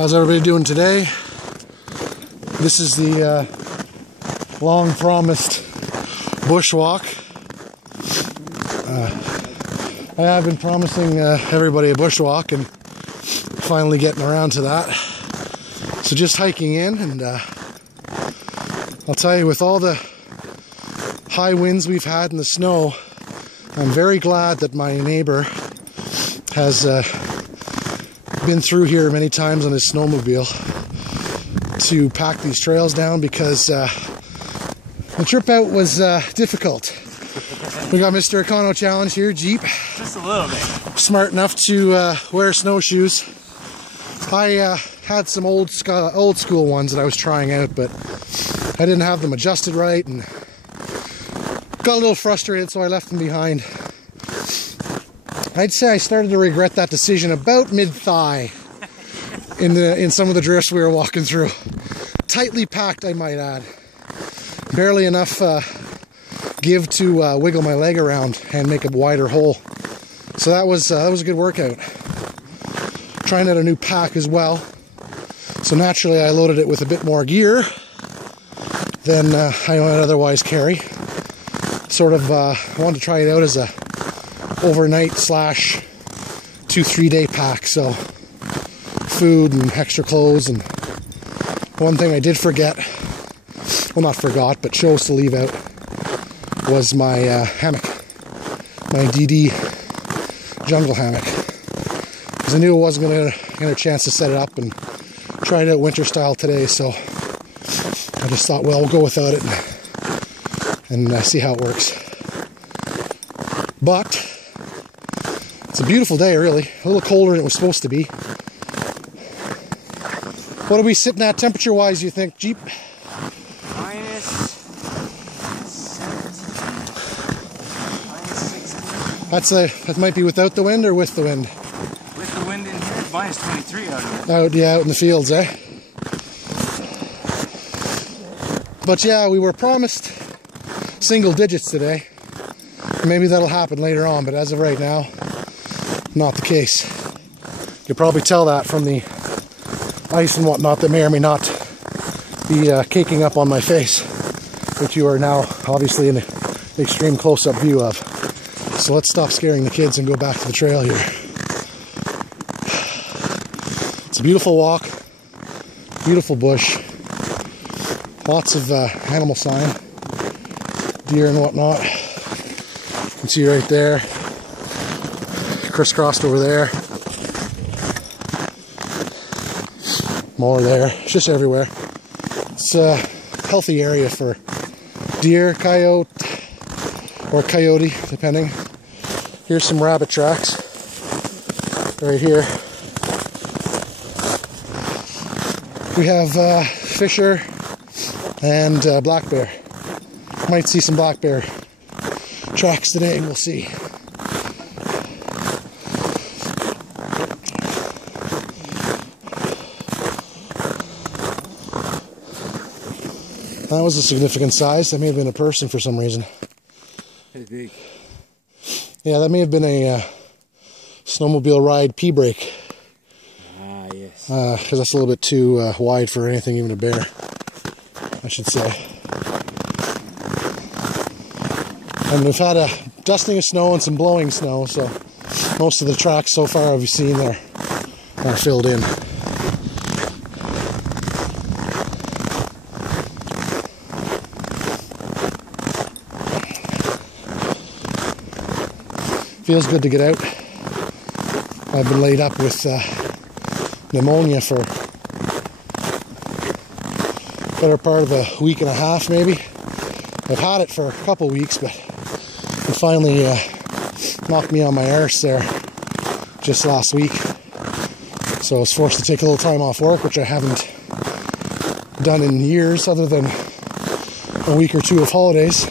How's everybody doing today? This is the long-promised bushwalk. I have been promising everybody a bushwalk and finally getting around to that. So just hiking in, and I'll tell you, with all the high winds we've had and the snow, I'm very glad that my neighbor has been through here many times on his snowmobile to pack these trails down, because the trip out was difficult. We got Mr. Econochallenge here, Jeep. Just a little bit. Smart enough to wear snowshoes. I had some old school ones that I was trying out, but I didn't have them adjusted right and got a little frustrated, so I left them behind. I'd say I started to regret that decision about mid-thigh in some of the drifts we were walking through. Tightly packed, I might add. Barely enough give to wiggle my leg around and make a wider hole. So that was a good workout. Trying out a new pack as well. So naturally I loaded it with a bit more gear than I would otherwise carry. Sort of wanted to try it out as a overnight / 2-3 day pack. So food and extra clothes, and one thing I did forget, well, not forgot, but chose to leave out, was my hammock, my DD jungle hammock, because I knew I wasn't going to get a chance to set it up and try it out winter style today. So I just thought, well, we'll go without it and see how it works. But it's a beautiful day, really. A little colder than it was supposed to be. What are we sitting at temperature-wise, you think, Jeep? Minus 16. That might be without the wind or with the wind? With the wind in here, minus 23 out here. Out in the fields, eh? But yeah, we were promised single digits today. Maybe that'll happen later on, but as of right now, not the case. You can probably tell that from the ice and whatnot that may or may not be caking up on my face, which you are now obviously in an extreme close-up view of. So let's stop scaring the kids and go back to the trail here. It's a beautiful walk, beautiful bush, lots of animal sign, deer and whatnot. You can see right there, crisscrossed over there. More there. It's just everywhere. It's a healthy area for deer, coyote, or coyote, depending. Here's some rabbit tracks right here. We have fisher and black bear. Might see some black bear tracks today, we'll see. That was a significant size. That may have been a person for some reason. Pretty big. Yeah, that may have been a snowmobile ride P-brake. Ah, yes. Because that's a little bit too wide for anything, even a bear, I should say. And we've had a dusting of snow and some blowing snow, so most of the tracks so far I've seen are filled in. Feels good to get out. I've been laid up with pneumonia for the better part of a week and a half, maybe. I've had it for a couple weeks, but it finally knocked me on my arse there just last week. So I was forced to take a little time off work, which I haven't done in years, other than a week or two of holidays.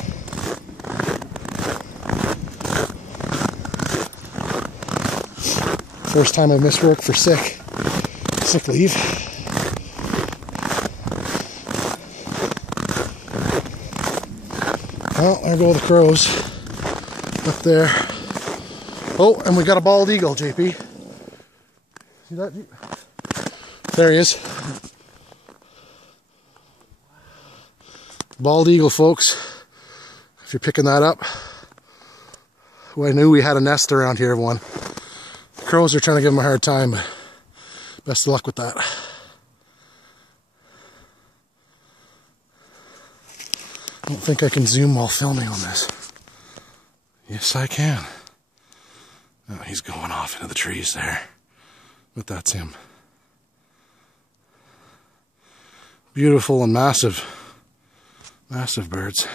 First time I've missed work for sick leave. Well, there go the crows up there. Oh, and we got a bald eagle, JP. See that? There he is. Bald eagle, folks. If you're picking that up. Well, I knew we had a nest around here of one. The crows are trying to give him a hard time, but best of luck with that. I don't think I can zoom while filming on this. Yes, I can. Oh, he's going off into the trees there. But that's him. Beautiful and massive. Massive birds.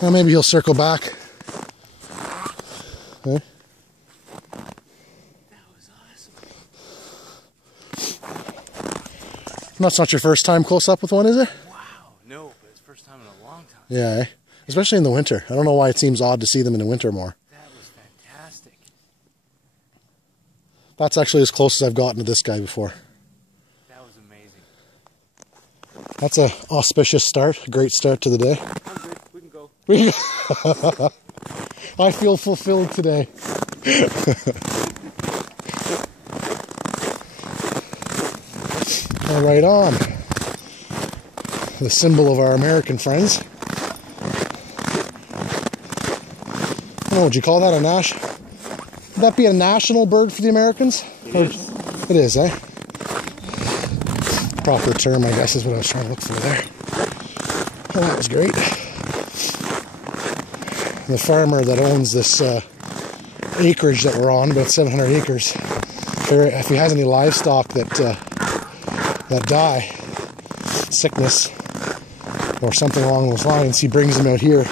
Well, maybe he'll circle back. Okay. That was awesome. That's not your first time close up with one, is it? Wow. No, but it's first time in a long time. Yeah, eh? Especially in the winter. I don't know why it seems odd to see them in the winter more. That was fantastic. That's actually as close as I've gotten to this guy before. That was amazing. That's an auspicious start. A great start to the day. Oh, good. We can go. I feel fulfilled today. All right, on. The symbol of our American friends. Oh, would you call that a would that be a national bird for the Americans? It is, eh? Proper term, I guess, is what I was trying to look for there. Oh, that was great. The farmer that owns this acreage that we're on, about 700 acres, if he has any livestock that die, sickness, or something along those lines, he brings them out here,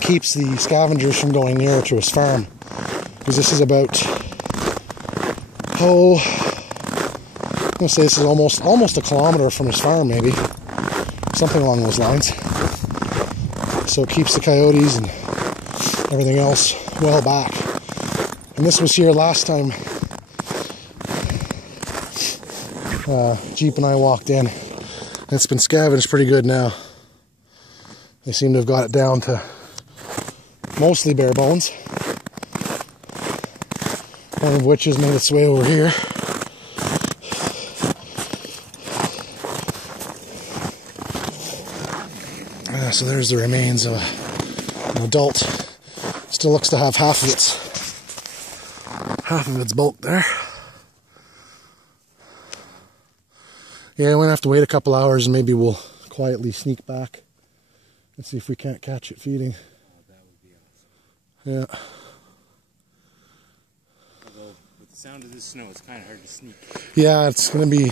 keeps the scavengers from going near to his farm, because this is about, I'm going to say this is almost a kilometer from his farm, maybe, something along those lines. So it keeps the coyotes and everything else well back. And this was here last time Jeep and I walked in. It's been scavenged pretty good now. They seem to have got it down to mostly bare bones. One of which has made its way over here. So there's the remains of an adult. Still looks to have half of its bulk there. Yeah, we're gonna have to wait a couple hours and maybe we'll quietly sneak back and see if we can't catch it feeding. Oh, that would be awesome. Yeah. Although with the sound of this snow, it's kind of hard to sneak. Yeah, it's gonna be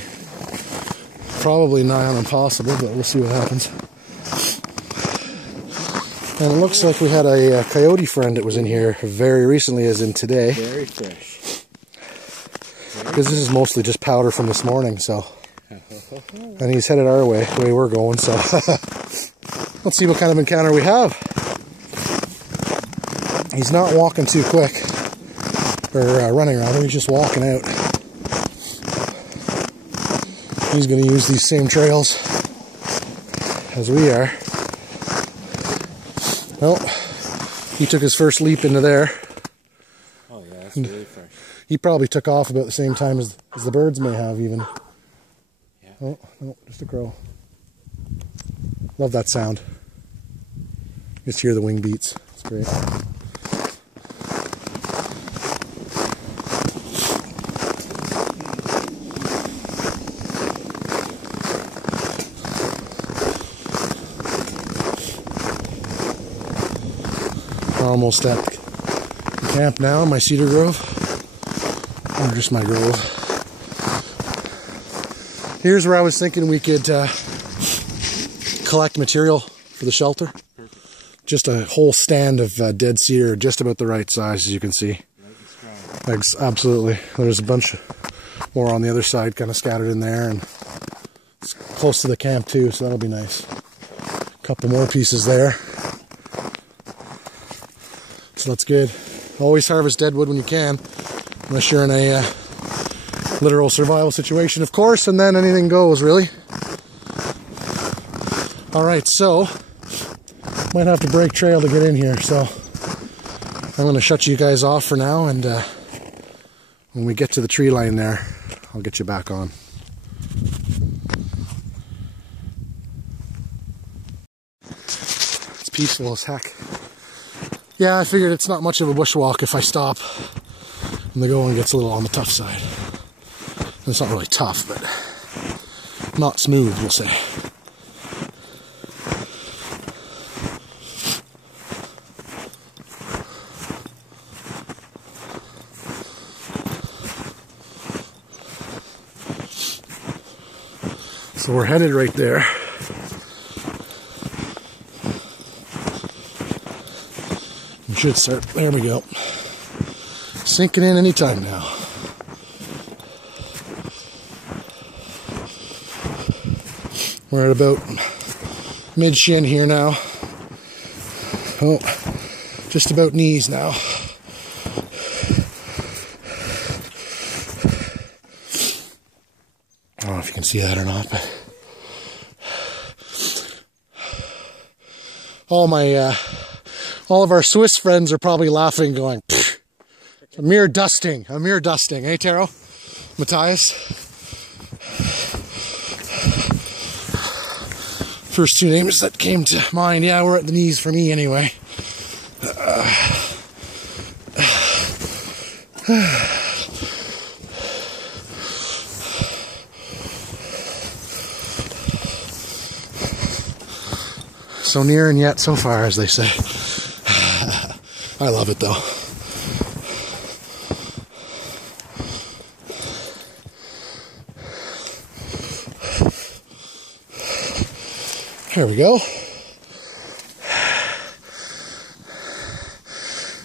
probably nigh on impossible, but we'll see what happens. And it looks like we had a coyote friend that was in here very recently, as in today. Very fresh. Because this is mostly just powder from this morning, so. And he's headed our way, the way we're going, so. Let's see what kind of encounter we have. He's not walking too quick. Or running rather, he's just walking out. He's going to use these same trails as we are. Well, he took his first leap into there. Oh yeah, that's really fresh. He probably took off about the same time as the birds may have even. Yeah. Oh, no, just a crow. Love that sound. Just hear the wing beats. It's great. We're almost at the camp now, my cedar grove, or just my grove. Here's where I was thinking we could collect material for the shelter. Just a whole stand of dead cedar, just about the right size, as you can see. Absolutely. There's a bunch more on the other side, kind of scattered in there, and it's close to the camp too, so that'll be nice. A couple more pieces there. So that's good. Always harvest dead wood when you can, unless you're in a literal survival situation, of course, and then anything goes, really. Alright, so might have to break trail to get in here, so I'm going to shut you guys off for now, and when we get to the tree line there, I'll get you back on. It's peaceful as heck. Yeah, I figured it's not much of a bushwalk if I stop and the going gets a little on the tough side. And it's not really tough, but not smooth, we'll say. So we're headed right there. We should start, there we go. Sinking in any time now. We're at about mid-shin here now. Oh, just about knees now. I don't know if you can see that or not, but all of our Swiss friends are probably laughing, going, a mere dusting, eh, Taro? Matthias? First two names that came to mind. Yeah, we're at the knees for me anyway. So near and yet so far, as they say. I love it though. There we go.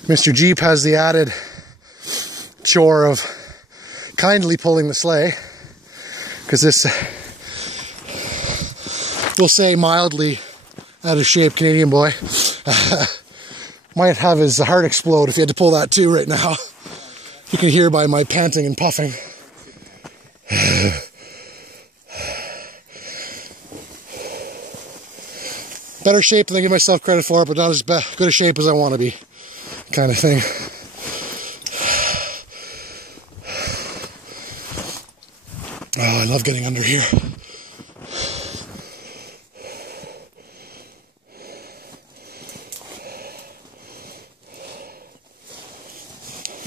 Mr. Jeep has the added chore of kindly pulling the sleigh, because this, we'll say mildly out of shape Canadian boy might have his heart explode if he had to pull that too right now. You can hear by my panting and puffing. Better shape than I give myself credit for, but not as good a shape as I want to be, kind of thing. Oh, I love getting under here.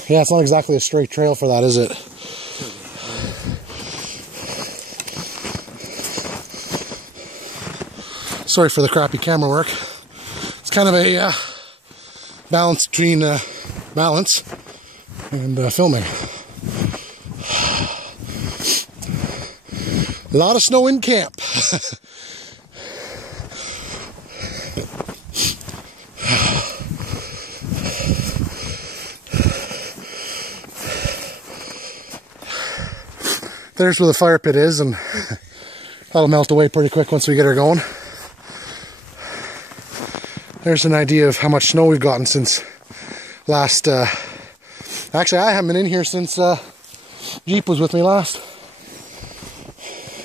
Yeah, it's not exactly a straight trail for that, is it? Sorry for the crappy camera work. It's kind of a balance between balance and filming. A lot of snow in camp. There's where the fire pit is, and that'll melt away pretty quick once we get her going. There's an idea of how much snow we've gotten since last, actually I haven't been in here since Jeep was with me last.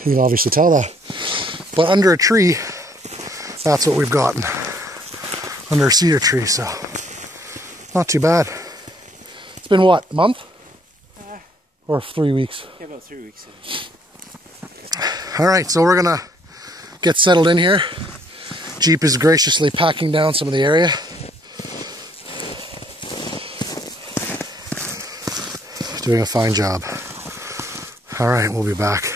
You can obviously tell that. But under a tree, that's what we've gotten. Under a cedar tree, so not too bad. It's been what, a month? Or 3 weeks? Yeah, about 3 weeks. Alright, so we're gonna get settled in here. Jeep is graciously packing down some of the area. Doing a fine job. Alright, we'll be back.